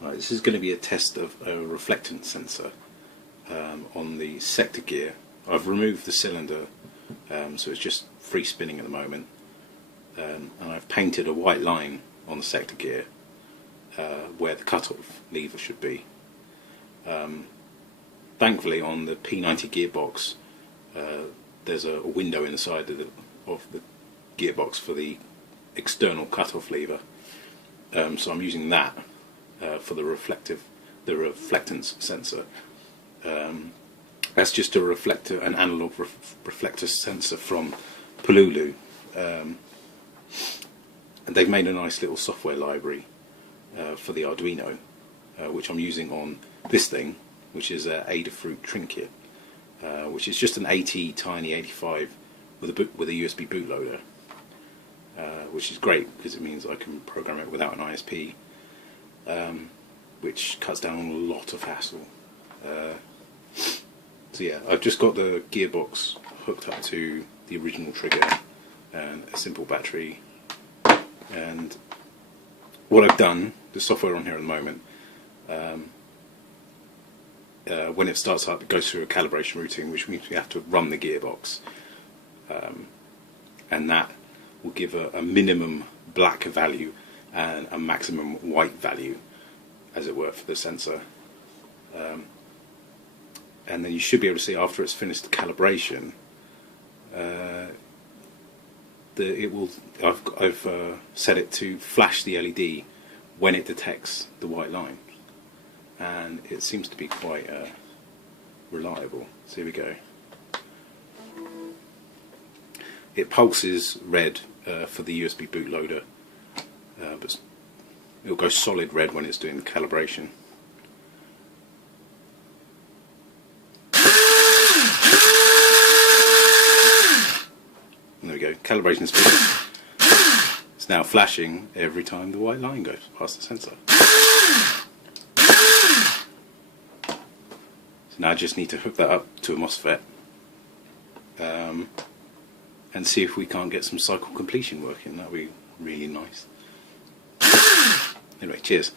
Right, this is going to be a test of a reflectance sensor on the sector gear. I've removed the cylinder, so it's just free spinning at the moment, and I've painted a white line on the sector gear where the cut-off lever should be. Thankfully, on the P90 gearbox, there's a window in the side of the gearbox for the external cut-off lever, so I'm using that for the reflectance sensor. That's just an analog reflector sensor from Pololu, and they've made a nice little software library for the Arduino, which I'm using on this thing, which is a Adafruit Trinket, which is just an AT Tiny 85 with a USB bootloader, which is great because it means I can program it without an ISP, which cuts down on a lot of hassle. So yeah, I've just got the gearbox hooked up to the original trigger and a simple battery, and what I've done, the software on here at the moment, when it starts up, it goes through a calibration routine, which means we have to run the gearbox, and that will give a minimum black value and a maximum white value, as it were, for the sensor. And then you should be able to see, after it's finished the calibration, I've set it to flash the LED when it detects the white line, and it seems to be quite reliable. So here we go. It pulses red for the USB bootloader, but it'll go solid red when it's doing the calibration. There we go, calibration speed. It's now flashing every time the white line goes past the sensor. So now I just need to hook that up to a MOSFET and see if we can't get some cycle completion working. That would be really nice. Anyway, cheers.